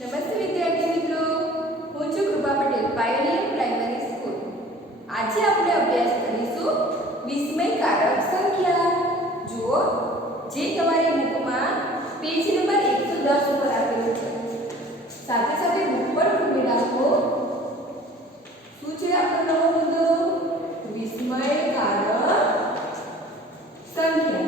નમસ્તે વિદ્યાર્થી મિત્રો, હું છું કૃપા પટેલ, પાયોનિયર પ્રાઇમરી સ્કૂલ. આજે આપણે અભ્યાસ કરીશું વિસ્મયકારક સંખ્યા. જુઓ, જે તમારી બુકમાં પેજ નંબર 110 ઉપર આપેલું છે. સાથે સાથે બુક પર ખોલી રાખો. શું છે આપણો નવો મુદ્દો? વિસ્મયકારક સંખ્યા.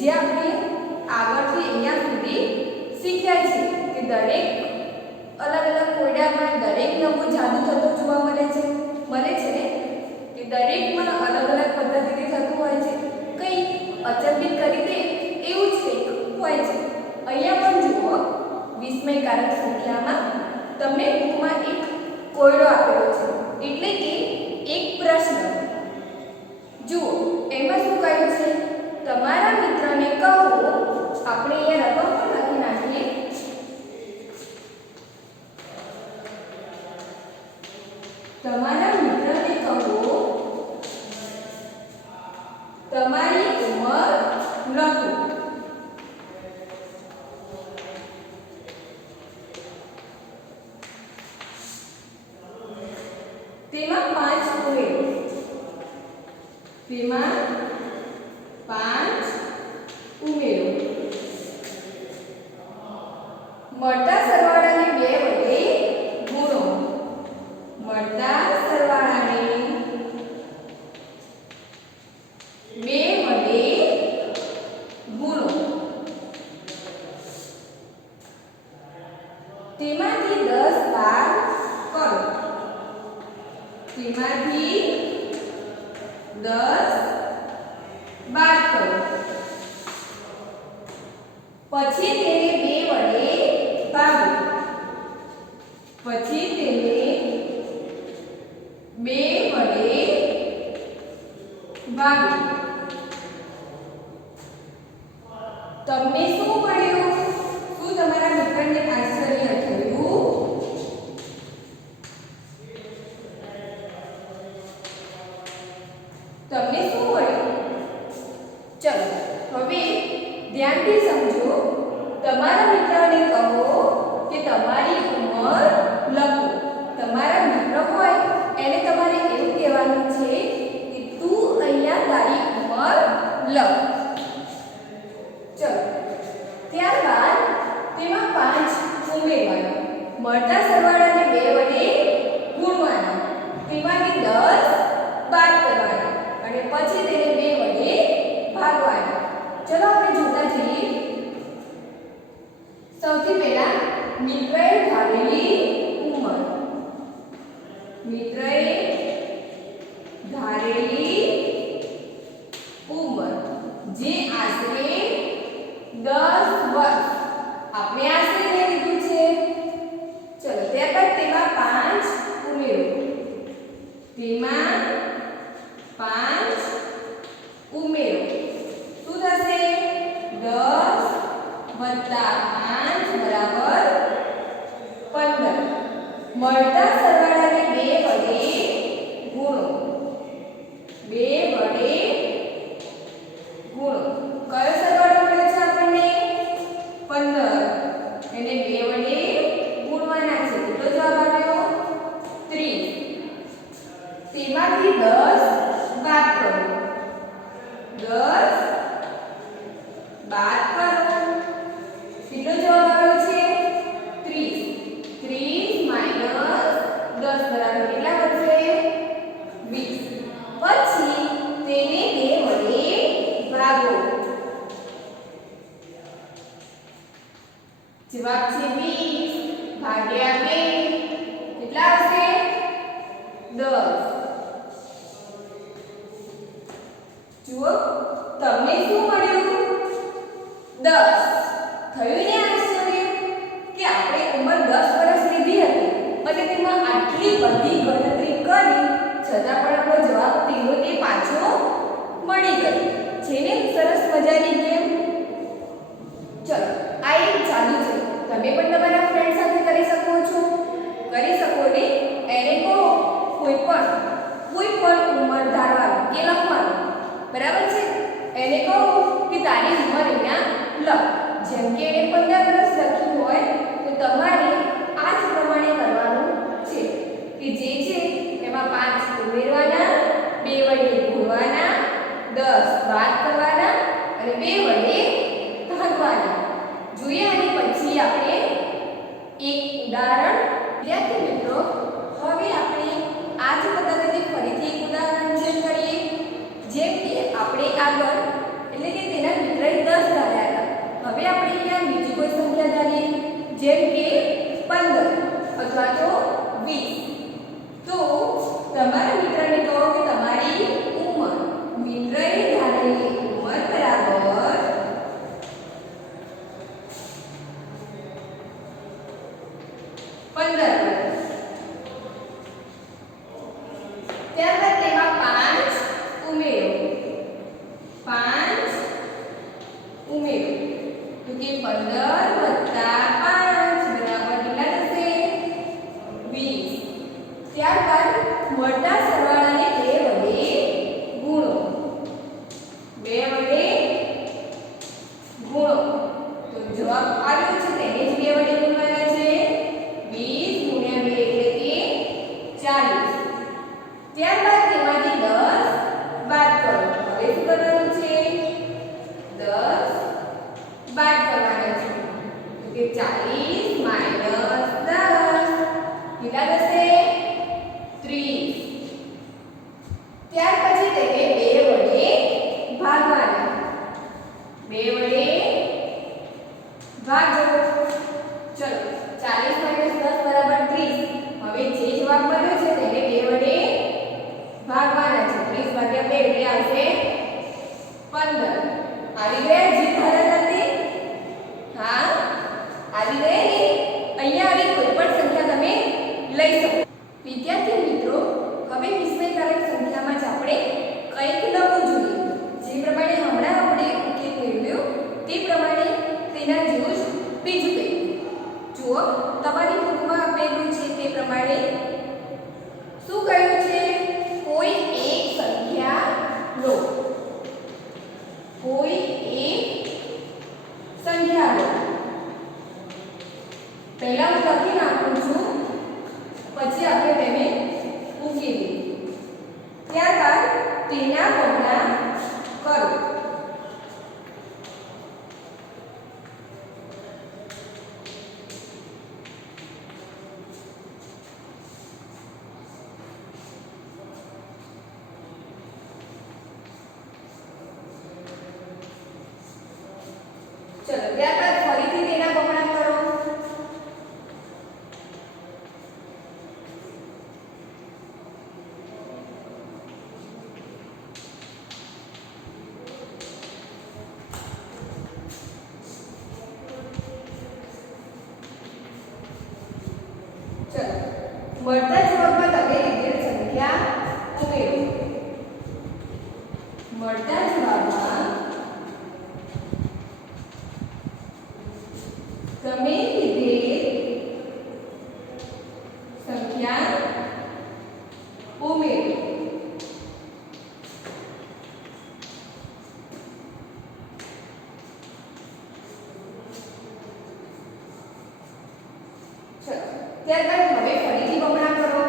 જે આપણે આગળથી અહીંયા સુધી શીખ્યા છે કે દરેક અલગ અલગ કોયડામાં દરેક નવું જાદુ થતું જોવા મળે છે ને કે દરેકમાં અલગ અલગ પદ્ધતિથી થતું હોય છે. કંઈ અચંબિત કરી દે એવું જ કંઈક હોય છે. અહીંયા પણ જુઓ, વિસ્મયકારક સંખ્યામાં તમને બુકમાં એક કોયડો આપેલો છે, એટલે કે એક પ્રશ્ન. જુઓ, એમાં શું કહ્યું છે? તમારા મિત્રને કહો. આપણે અહીંયા રકમ પણ લખી નાખીએ. તમારા મિત્રને કહો તમારી ઉંમર લખો. તેમાં 5 ઉમેરો. તેમાં 5 ઉમેરો. મળતા સરવાળાને 2 વડે ગુણો. મળતા સરવાળાને 2 વડે ગુણો. તેમાંથી 10 બાદ કરો. તેમાંથી 10 બાદ કરો. પછી તેને 2 વડે ભાગો. પછી તેને 2 વડે ભાગો. તમને શું મળ્યું? શું તમારા મિત્રને આશ્ચર્ય થયું? તમને શું મળ્યું? ચલો હવે ધ્યાનથી સમજો. તમારા મિત્રને કહો કે તમારી ઉંમર લખો. તમારા મિત્ર હોય એને તમારે એવું કહેવાનું છે કે તું અહીંયા તારી ઉંમર લખ. ચલો, ત્યારબાદ તેમાં 5 ઉમેરવાના. મળતા સરવાળાને 2 વડે ગુણવાના. તેમાંથી 10 બાદ કરવાના અને પછી તેને 2 વડે ભાગવાના. ચલો આપણે જોતા જઈએ. સૌથી પહેલા મિત્રએ ધારેલી ઉંમર. મિત્રએ ધારેલી ઉંમર જે આશરે 10 વર્ષ. આપણે આશરે લઈ લીધું છે. ચલો, ત્યારબાદ તેમાં 5 ઉમેરો. તેમાં 5 ઉમેરો. શું થશે? 10 વત્તા 5 બરાબર 15. મળતા સરવાળાને 2 વડે ગુણો. 2 વડે ગુણો. કયો સરવાળો મળ્યો છે આપણને? 15. એને 2 વડે ગુણવાના છે. કેટલો જવાબ આવ્યો? 30. તેમાંથી 10 બાદ કરો. 10 બાદ કરો. કેટલો જવાબ આવ્યો છે? 30. 30 માઈનસ 10 બરાબર કેટલા બનશે? 20. પછી તેને 2 વડે ભાગો. જવાબ છે 20 ભાગ્યા 2. કેટલા આવશે? 10. જુઓ, તમને શું મળ્યું? 10. થયું ને આશ્ચર્ય કે આપણે ઉંમર 10 વર્ષ લીધી હતી અને તેમાં આટલી બધી ગણતરી કરી છતાં પણ આપણો જવાબ તેનો તે પાછો મળી ગયો છે ને? સરસ મજાની ગેમ. ચલો, આ એક જાદુ છે. તમે પણ તમારા ફ્રેન્ડ સાથે કરી શકો છો. કરી શકો ને? એને કહો કોઈ પણ ઉંમર ધારવાનું કે લખવાનું. બરાબર છે? એને કહું કે તારી ઉંમર અહીંયા લખ. જેમ કે એને 15 વર્ષ લખ્યું હોય તો તમારે આ જ પ્રમાણે કરવાનું છે કે જે છે એમાં 5 ઉમેરવાના, 2 વડે ગુણવાના, 10 બાદ કરવાના અને 2 વડે ભાગવાના. જોઈએ આની પછી આપણે એક ઉદાહરણ. વિદ્યાર્થી મિત્રો, હવે આપણે આ જ પદ્ધતિથી ફરીથી એક ઉદાહરણ ચેક કરીએ. જેમ કે આપણે આગળ એટલે કે તેના મિત્રએ 10 ધાર્યા હતા. હવે આપણે અહીંયા બીજી કોઈ સંખ્યા ધારીએ, જેમ કે 15 અથવા તો 20. તો તમારા મિત્રને કહો કે તમારી ઉંમર, મિત્રએ ધારેલી ઉંમર બરાબર 15 વર્ષ. ત્યારબાદ તેમાં 5 ઉમેરો, 5 ઉમેરો તો કે 15 વત્તા 5 બરાબર કેટલા થશે? 20. ત્યારબાદ મળતા સરવાળાને 2 વડે ગુણો, 2 વડે ગુણો તો જવાબ આવ્યો છે તેને જ 2 વડે ગુણવાના છે. 20 ગુણ્યા 2 એટલે કે 40. ત્યારબાદ તેમાંથી 10 બાદ કરો. હવે શું કરવાનું છે? 10 બાદ કરવાના છે તો કે 40 માઈનસ 10 કેટલા થશે? 30. ત્યાર પછી તેને 2 વડે ભાગવાના. 2 વડે ભાગો. ચલો 40 માઈનસ 10 બરાબર 30. હવે જે જવાબ મળ્યો છે તેને 2 વડે ભાગવાના છે. 30 ભાગ્યા 2 એટલે આવશે 15. આવી ગયા જે ધારા હતી? હા આવી ગયા ને? અહીંયા આવી કોઈ પણ સંખ્યા તમે લઈ શકો. વિદ્યાર્થી મિત્રો, હવે વિસ્મયકારક સંખ્યામાં જ આપણે કંઈક નવું જોઈએ. જે પ્રમાણે હમણાં આપણે ઉકેલ મેળવ્યો તે પ્રમાણે તેના જેવું જ બીજું કંઈક. જુઓ, તમારી બુકમાં આપેલું છે તે પ્રમાણે શું કહ્યું છે? કોઈ એક સંખ્યા લો. કોઈ એક સંખ્યા લો. પહેલા હું લખી નાખું છું, પછી આપણે તેને ઉકેલીએ. ત્યારબાદ તેના બમણા કરો. ચલો ત્યારબાદ ફરીથી તેના બમણા કરો. મળતા જવાબમાં તમે લીધેલ સંખ્યા ઉમેરો. મળતા જવાબમાં તમે લીધેલ સંખ્યા ઉમેરો. ત્યારબાદ હવે ફરીથી બમણા કરો.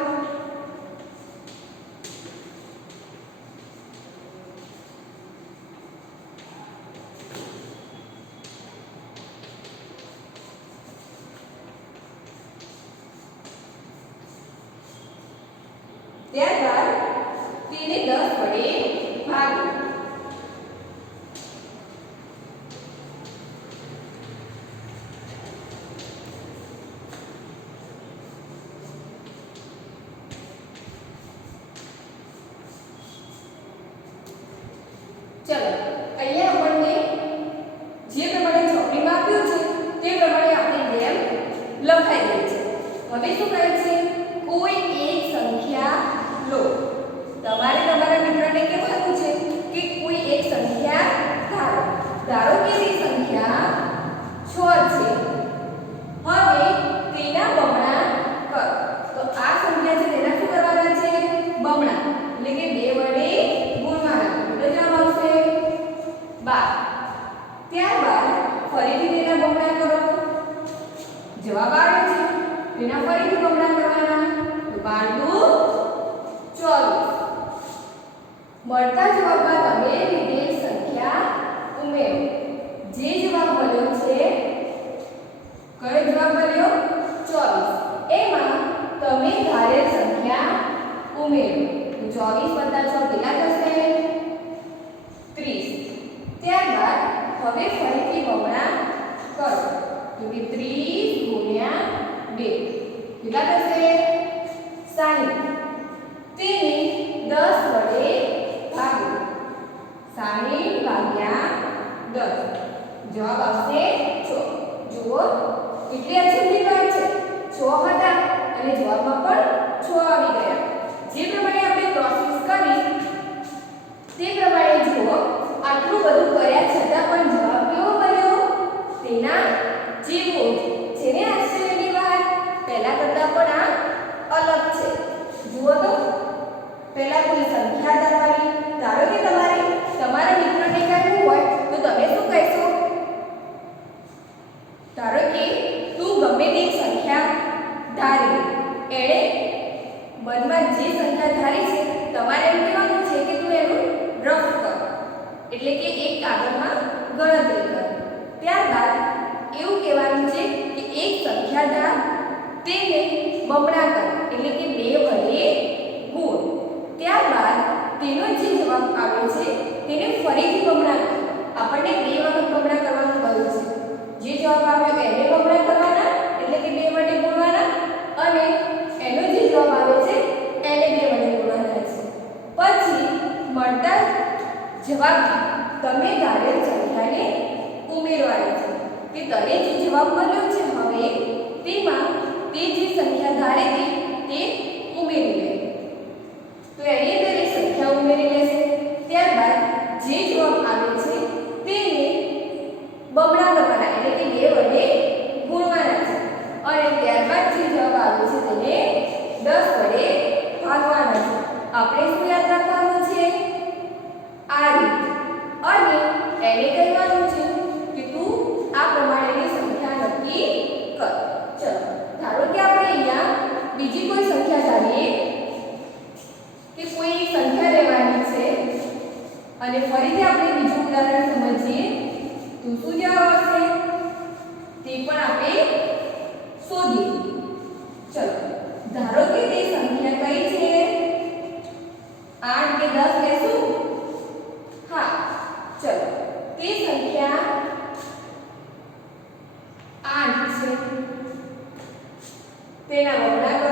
ત્યારબાદ તેને 10 વડે ભાગો. ચલો અહીંયા આપણને જે પ્રમાણે ચોપડીમાં આપ્યું છે તે પ્રમાણે આપણે જેમ લખાઈ દઈએ છે. હવે શું કહે છે? કોઈ એક સંખ્યા લો. તમારે તમારા મિત્રને કહેવાનું છે કે કોઈ એક સંખ્યા ધારો. ધારો કે તે સંખ્યા 6 છે. હવે તેના બમણા કરો. તો આ સંખ્યા છે તેના શું કરવાના છે? બમણા. એટલે કે 2 વડે ગુણવાના. કેટલો જવાબ આવશે? 6. મળતા જવાબમાં તમે લીધેલ સંખ્યા ઉમેરો. જે જવાબ મળ્યો છે, કયો જવાબ મળ્યો? 24. એમાં તમે ધારેલ સંખ્યા ઉમેરો. તો 24 + 6 કેટલા થશે? 30. ત્યારબાદ હવે ફરીથી બમણા કરો. તો કે 30 × 2 કેટલા થશે? 60. તેને 10 વડે ભાગો. 60 / 10 જવાબ આવશે 6. જુઓ કેટલી અચૂકની વાત છે. 6 હતા અને જવાબમાં પણ 6 આવી ગયા. જે પ્રમાણે આપણે પ્રોસેસ કરી તે પ્રમાણે જુઓ, આટલું બધું કર્યા છતાં પણ જવાબ કેવો મળ્યો? તેના જેવો જ. છે ને આશ્ચર્યની વાત? પહેલા કરતા પણ આ અલગ છે. જુઓ તો, પહેલા કોઈ સંખ્યા ધારવાની. ધારો કે તમારા મિત્રને કહેવું હોય તો તમે શું કહેશો? ધારો કે તું ગમે તે સંખ્યા ધારી, એણે મનમાં જે સંખ્યા ધારી છે તમારે એમ કહેવાનું છે કે તું એનું રફ કર, એટલે કે એક કાગળમાં ગણતરી કર. ત્યારબાદ એવું કહેવાનું છે કે એક સંખ્યા ધાર, તેને બમણા કર, એટલે કે 2 વડે ગુણ. ત્યારબાદ તેનો જે જવાબ આવે છે તેને ફરીથી બમણા કર. આપણને 2 વખત બમણા કરવાનું કહ્યું છે. જે જવાબ આવ્યો એને બમણા કરવાના, એટલે કે 2 વડે ગુણવાના, અને એનો જે જવાબ આવે છે એને 2 વડે ગુણવાના છે. પછી મળતા જવાબમાં તમે ધારેલ સંખ્યાને ઉમેરવાની છે. કે તને જે જવાબ મળ્યો છે હવે તેમાં તે જે સંખ્યા ધારે તે ઉમેરી લે. તો એની અંદર એક સંખ્યા ઉમેરી લેશે. ત્યારબાદ જે જવાબ આવે છે તેને બમણા કરવાના, એટલે કે 2 વડે ગુણવાના છે. અને ત્યારબાદ જે જવાબ આવે છે તેને 10 વડે ભાગવાના છે. આપણે શું યાદ રાખવાનું છે? આ રીત. અને એને કહેવાનું છે કે તું આ પ્રમાણેની સંખ્યા નક્કી કર. ચલો, ધારો કે આપણે અહીંયા બીજી કોઈ સંખ્યા ધારીએ કે કોઈ એક સંખ્યા લેવાની છે, અને ફરીથી આપણે બીજું ઉદાહરણ સમજીએ તો શું જવાબ આવશે તે પણ આપણે શોધીએ. ચલો, ધારો કે તે સંખ્યા કઈ છે? 8 કે 10 લેશું? હા, ચલો, તે સંખ્યા 8 છે. તેના બમણા કરો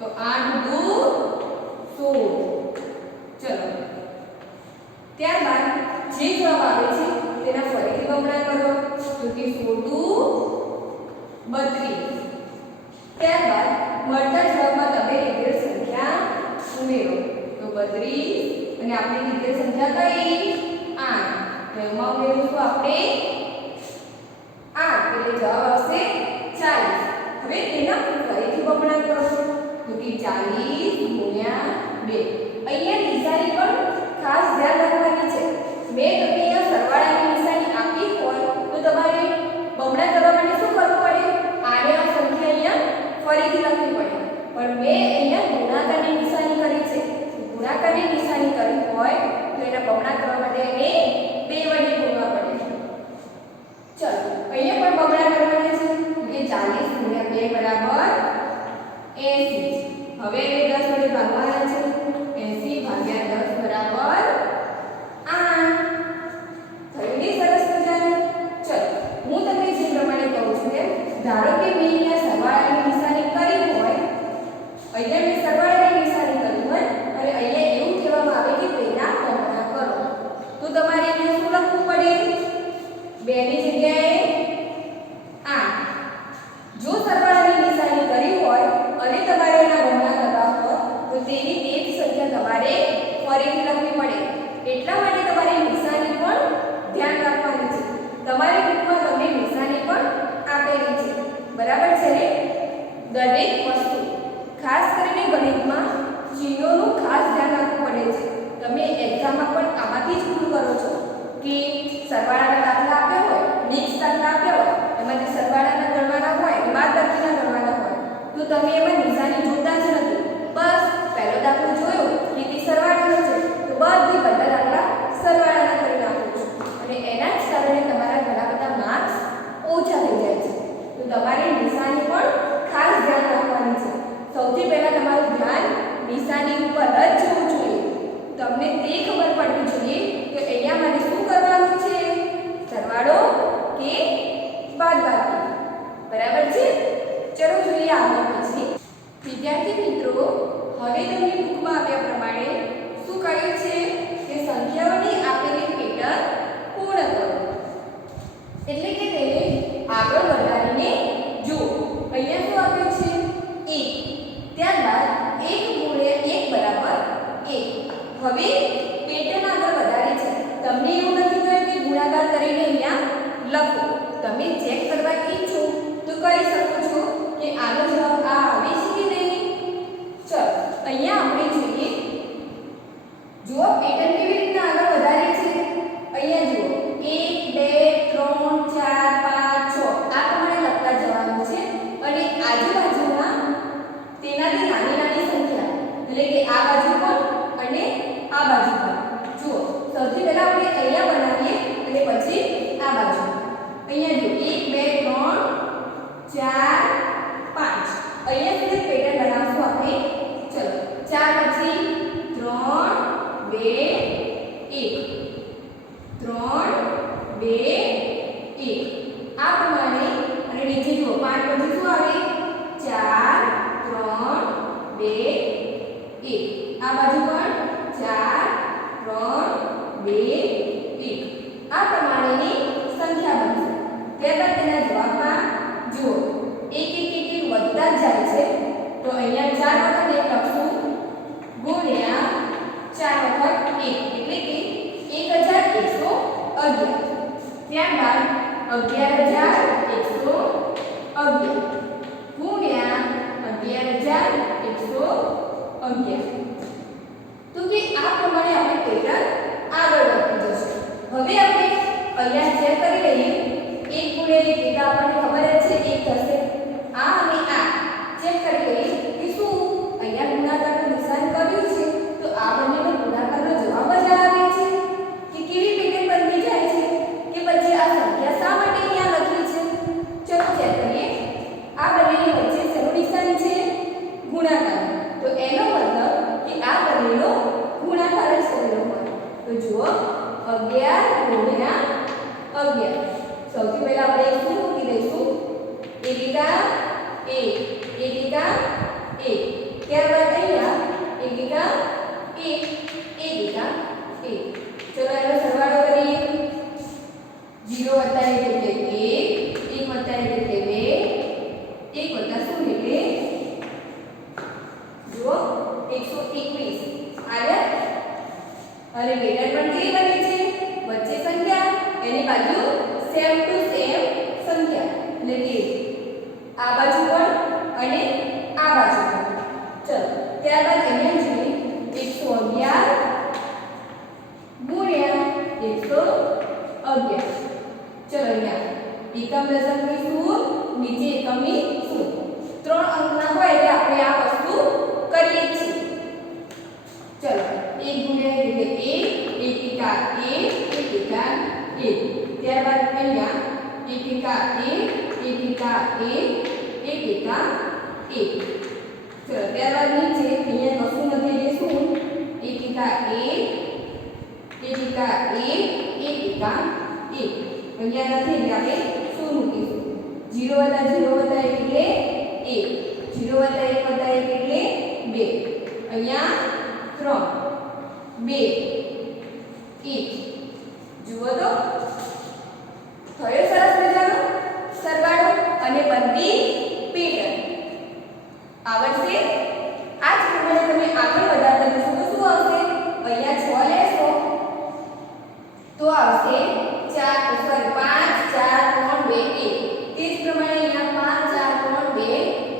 તો 8 × 2 = 16. ચલો, ત્યારબાદ જે જવાબ આવે છે તેના ફરીથી બમણા કરો તો કે 16 × 32. ત્યારબાદ મળતા જવાબમાં તમે લીધેલ સંખ્યા ઉમેરો. તો 32 અને આપણે લીધેલ સંખ્યા કઈ? 8. તો એમાં ઉમેરીશું આપણે 8, એટલે જવાબ આવશે 40. હવે તેના ફરીથી બમણા કરો તો કે 40 × 2. અહીંયા નિશાની પણ ખાસ ધ્યાન રાખવાની છે. મેં તમને અહીંયા સરવાળાની નિશાની આપી હોય તો તમારે બમણા કરવા માટે શું કરવું પડે? આને આ સંખ્યા અહીંયા ફરીથી લખવી પડે. પણ મેં અહીંયા ગુણાકારની નિશાની કરી છે. ગુણાકારની નિશાની કરી હોય તો એના બમણા કરવા માટે એને 2 વડે ગુણવા પડે. ચલો, અહીંયા પણ બમણા કરવાના છે કે 40 × 2 = 80. હવે એને 10 વડે ભાગવાના છે. 80 / 10 = 8. થયું સરસ મજાનું. ચલો, હું તમને જે પ્રમાણે કહું છું એમ ધારો કે મેં અહીંયા સરવાળાની નિશાની કરી હોય, અહીંયા મેં સરવાળાની નિશાની કરી હોય અને અહીંયા એવું કહેવામાં આવે કે તેના બમણા કરો, તો તમારે અહીંયા શું લખવું પડે? 2 ની જગ્યાએ 8. જો સરવાળાની નિશાની કરી હોય અને તમારે એના બમણા કરવા હોય તો તેની તે જ સંખ્યા તમારે ફરીથી લખવી પડે. એટલા માટે તમારે નિશાની પણ ધ્યાન રાખવાની છે. તમારી બુકમાં તમને નિશાની પણ આપેલી છે, બરાબર છે ને? દરેક વસ્તુ, ખાસ કરીને ગણિતમાં ચિહ્નોનું ખાસ ધ્યાન રાખવું પડે છે. તમે એક્ઝામમાં પણ આમાંથી જ ભૂલ કરો છો કે સરવાળાના દાખલા આપ્યા હોય, મિક્સ દાખલા આપ્યા હોય, એમાંથી સરવાળાના ગણવાના હોય, બાદબાકીના ગણવાના હોય, તો તમે એમાં નિશાની જોતા જ નથી. બસ પહેલો દાખલો જોયો કે તે સરવાળાનો છે તો 3 2 1 આ પ્રમાણે અને નીચે જુઓ 5 પછી શું આવે 4 3 2 1 આ બાજુ પણ 4 3 2 1 આ પ્રમાણેની સંખ્યા બનશે ત્યારબાદ તેના જવાબમાં જુઓ 1 1 1 વધતા જ જાય છે તો અહીંયા 4 વખત 1 લખશું ગુણ્યા 4 વખત 1 એટલે કે 1111 ત્યારબાદ 11111 ગુણ્યા 11111 તો કે આ પ્રમાણે આપણે પેટર્ન આગળ વધતી જશે હવે આપણે અહીંયા ચેક કરી લઈએ 1 ગુણ્યા 1 એટલે આપણને ખબર જ છે 1 થશે આ અને આ ચેક કરી લઈએ કે શું અહીંયા ગુણાકારનું નિશાન કર્યું છે તો આ બંનેનો ગુણાકારનો જવાબ જ આવે છે કે કેવી પેટર્ન બનતી જાય છે કે પછી આ સંખ્યા શા માટે અહીંયા લખી છે ચલો ચેક કરીએ આ બંનેની વચ્ચે શેનું નિશાન છે ગુણાકાર તો એનો મતલબ કે આ બંનેનો ગુણાકાર જ કરેલો હોય તો જુઓ 11 ગુણ્યા 11 સૌથી પહેલા આપણે શું મૂકી દઈશું 1 એકા 1 1 એકા 1 ત્યારબાદ અહીંયા 1 એકા 1 1 એકા 1 ચલો એનો સરવાળો કરીએ 0 વત્તા 1 એટલે 1 1 વત્તા 1 એટલે 2 1 વત્તા 0 એટલે જુઓ 121 આવ્યા અને પેટર્ન પણ કેવી બની છે વચ્ચે સંખ્યા એની બાજુ સેમ ટુ સેમ સંખ્યા એટલે કે આ બાજુ પણ અને આ બાજુ પણ ચલો ત્યારબાદ અહીંયા જોઈએ 111 ગુણ્યા 111 ચલો અહીંયા એકમ દશકની શું નીચે એકમની શું 3 અંકના હોય એટલે આપણે આ વસ્તુ કરીએ છીએ ચલો 1 ગુણ્યા 1 એટલે 1 1 એકા 1 1 એકા 1 ત્યારબાદ અહીંયા 1 એકા 1 1 એકા 1 1 એકા 1 ચલો ત્યારબાદ નીચે અહીંયા કશું નથી લેશું 1 એકા 1 1 એકા 1 1 એકા 1 અહીંયા નથી એટલે આપણે શું મૂકીશું 0 વત્તા 0 વત્તા 1 એટલે 1 0 વત્તા 1 વત્તા 1 એટલે 2 અહીંયા 3 2 1 જુઓ તો થયો સરસ મજાનો સરવાળો અને બનતી પેટર્ન આવડશે આ જ પ્રમાણે તમે આગળ વધારતા જશો તો શું આવશે અહીંયા 6 લેશો તો આવશે 5 4 3 2 1 તે જ પ્રમાણે અહીંયા 5 4 3 2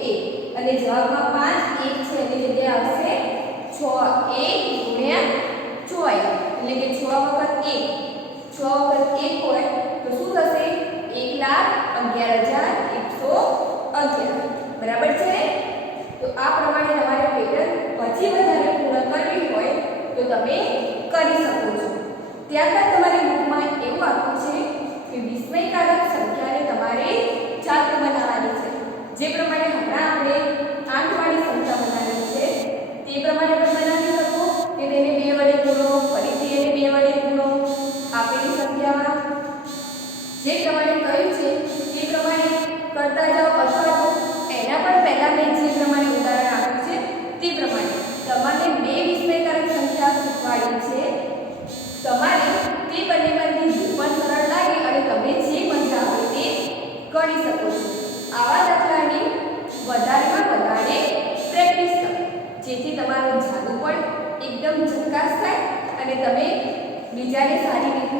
1 અને જવાબમાં 5 1 છે એની જગ્યાએ આવશે 6 1 ગુણ્યા 4 એટલે કે 6 વખત 1 6 વખત 1 હોય તો શું થશે 1,11,111 બરાબર છે તો આ પ્રમાણે તમારે પેટર્ન પછી વધારે પૂર્ણ કરવી હોય તો તમે કરી શકો છો ત્યારબાદ તમારી બુકમાં એવું આપ્યું છે કે વિસ્મયકારક સંખ્યાને તમારે જાતે બનાવવાની છે જે પ્રમાણે હમણાં આપણે 8 વાળી સંખ્યા બનાવેલી છે તે પ્રમાણે પણ બનાવી શકો કે તેને 2 વડે ગુણો ફરીથી એને 2 વડે ગુણો આપેલી સંખ્યામાં જે પ્રમાણે કહ્યું છે તે પ્રમાણે કરતા જાઓ અથવા તો એના પણ પહેલા મેં જે પ્રમાણે ઉદાહરણ આપ્યું છે તે પ્રમાણે તમારે 2 વિસ્મયકારક સંખ્યા શીખવાડી છે તમારે તે બંનેમાંથી જે પણ સરળ લાગે અને તમે જે મજા આવે તે કરી શકો છો આવા દાખલાની વધારેમાં વધારે પ્રેક્ટિસ કરો જેથી તમારો જાદુ પણ એકદમ ઝકાસ થાય અને તમે બીજાને સારી રીતે